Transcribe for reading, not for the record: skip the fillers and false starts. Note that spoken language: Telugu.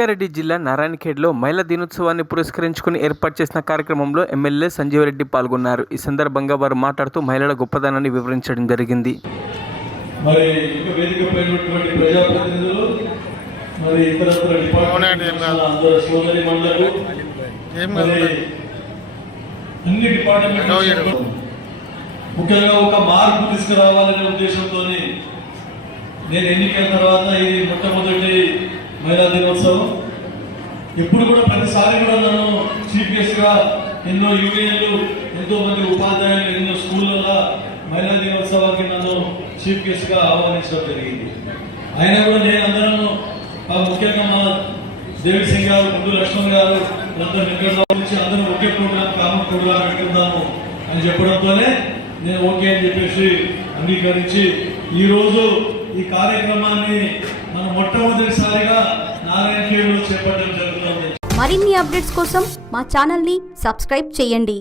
రంగారెడ్డి జిల్లా నారాయణఖేడ్లో మహిళా దినోత్సవాన్ని పురస్కరించుకుని ఏర్పాటు చేసిన కార్యక్రమంలో ఎమ్మెల్యే సంజీవ్ రెడ్డి పాల్గొన్నారు. ఈ సందర్భంగా వారు మాట్లాడుతూ మహిళల గొప్పదనాన్ని వివరించడం జరిగింది. ముఖ్యంగా ఒక మార్పు తీసుకురావాలనే ఉద్దేశంతో నేను ఎన్నికైన తర్వాత ఇది మొట్టమొదటి మహిళా దినోత్సవం. ఎప్పుడు కూడా ప్రతిసారి కూడా నన్ను చీఫ్ గెస్ట్ గా ఎన్నో యూనియన్లు, ఎంతో మంది ఉపాధ్యాయులు, ఎన్నో స్కూళ్ళలో మహిళా దినోత్సవానికి నన్ను చీఫ్ గెస్ట్ గా ఆహ్వానించడం జరిగింది. అయినా కూడా నేను అందరూ ముఖ్యంగా మా దేవి సింగ్ గారు, గుండు లక్ష్మణ్ గారు, నుంచి అందరూ ఒకే ప్రోగ్రామ్, కామన్ ప్రోగ్రామ్ పెట్టుకుందాము అని చెప్పడంతోనే నేను ఓకే అని చెప్పేసి అంగీకరించి ఈరోజు ఈ కార్యక్రమాన్ని మనం మొట్టమొదటిసారిగా నారాయణఖేడ్లో చేపట్టడం జరుగుతుంది. మరిన్ని అప్డేట్స్ కోసం మా ఛానల్ని సబ్స్క్రైబ్ చేయండి.